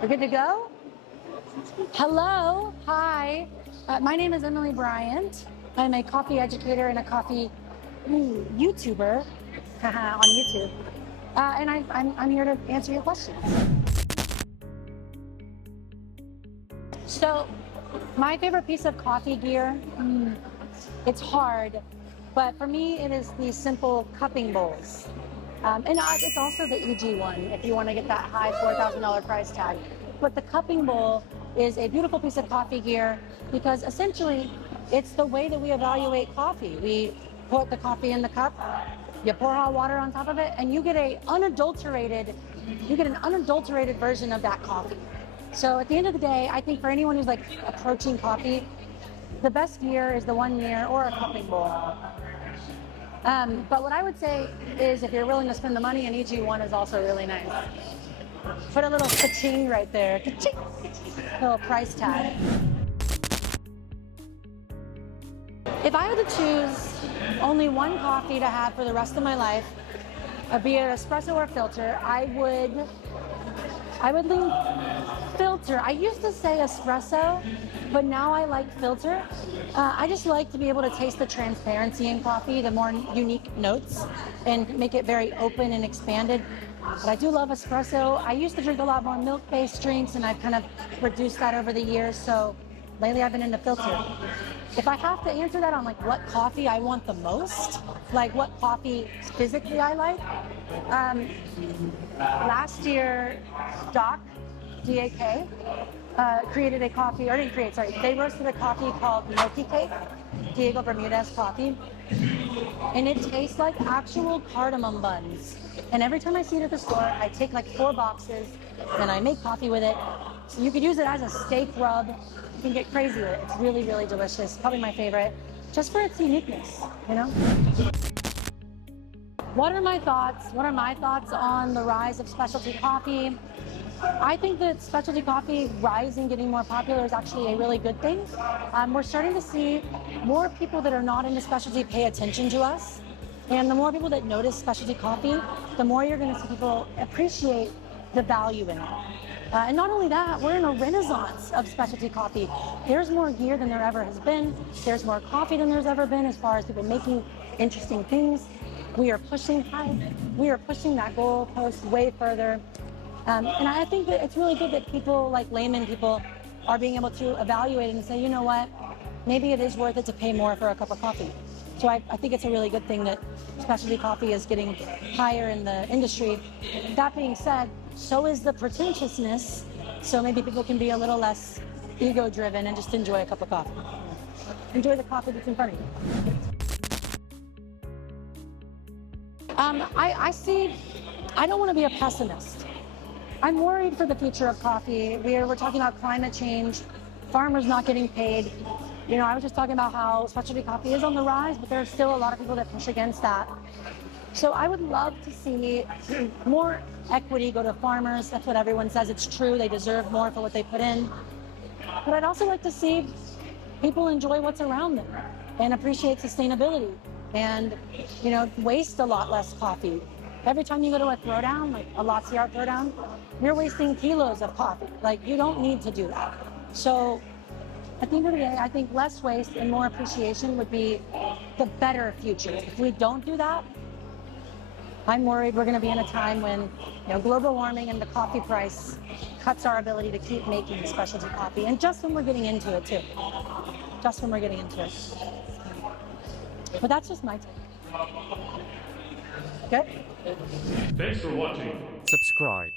We're good to go? Hello, hi. My name is Emilee Bryant. I'm a coffee educator and a coffee YouTuber on YouTube. And I'm here to answer your questions. So, my favorite piece of coffee gear, it's hard, but for me it is these simple cupping bowls. And it's also the EG one if you want to get that high $4,000 price tag. But the cupping bowl is a beautiful piece of coffee gear because essentially it's the way that we evaluate coffee. We put the coffee in the cup, you pour hot water on top of it, and you get an unadulterated version of that coffee. So at the end of the day, I think for anyone who's like approaching coffee, the best gear is the one mirror or a cupping bowl. But what I would say is if you're willing to spend the money, an EG1 is also really nice. Put a little ka-ching right there, ka-ching, little price tag. If I had to choose only one coffee to have for the rest of my life, be it espresso or filter, I would lean filter. I used to say espresso, but now I like filter. I just like to be able to taste the transparency in coffee, the more unique notes, and make it very open and expanded. But I do love espresso. I used to drink a lot more milk-based drinks, and I've kind of reduced that over the years. So lately I've been into filter. If I have to answer that on like what coffee I want the most, like what coffee physically I like, last year DAK created a coffee, or didn't create, sorry, they roasted a coffee called Milky Cake, Diego Bermudez coffee, and it tastes like actual cardamom buns. And every time I see it at the store, I take like 4 boxes and I make coffee with it. So you could use it as a steak rub. You can get crazy with it. It's really, really delicious. Probably my favorite, just for its uniqueness, you know? What are my thoughts? What are my thoughts on the rise of specialty coffee? I think that specialty coffee rising, getting more popular is actually a really good thing. We're starting to see more people that are not into specialty pay attention to us. And the more people that notice specialty coffee, the more you're going to see people appreciate the value in it. And not only that, we're in a renaissance of specialty coffee. There's more gear than there ever has been. There's more coffee than there's ever been as far as people making interesting things. We are pushing that goalpost way further. And I think that it's really good that people, like layman people, are being able to evaluate it and say, you know what, maybe it is worth it to pay more for a cup of coffee. So I think it's a really good thing that specialty coffee is getting higher in the industry. That being said, so is the pretentiousness. So maybe people can be a little less ego-driven and just enjoy a cup of coffee. Enjoy the coffee that's in front of you. I don't want to be a pessimist. I'm worried for the future of coffee. We're talking about climate change, farmers not getting paid. You know, I was just talking about how specialty coffee is on the rise, but there's still a lot of people that push against that. So I would love to see more equity go to farmers. That's what everyone says. It's true. They deserve more for what they put in. But I'd also like to see people enjoy what's around them and appreciate sustainability and, you know, waste a lot less coffee. Every time you go to a throwdown, like a latte art throwdown, you're wasting kilos of coffee. Like, you don't need to do that. So at the end of the day, I think less waste and more appreciation would be the better future. If we don't do that, I'm worried we're going to be in a time when, you know, global warming and the coffee price cuts our ability to keep making specialty coffee. And just when we're getting into it too. Just when we're getting into it. But that's just my take. Okay? Thanks for watching. Subscribe.